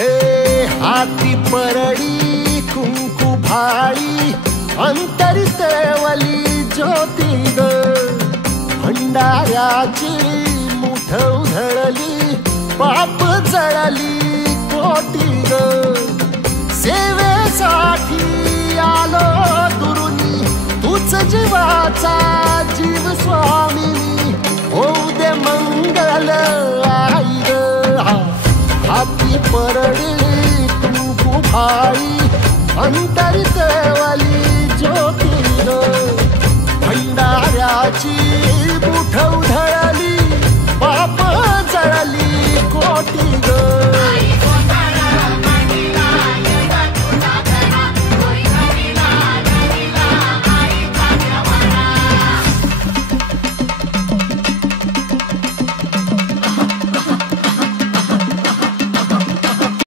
हे हाती परडी कुंकू भाळी अंतरी तेवली ज्योती ग भंडाऱ्याची मुठ उधळली पाप जळली कोटी ग सेवेसाठी आलो दुरुनी तूच जीवाचा जीव स्वामिनी होऊ दे मंगल आई ग हाती परडी कुंकू भाळी अंतरी तेवली ज्योती ग भंडाऱ्याची मुठ उधळली पाप जळली कोटी ग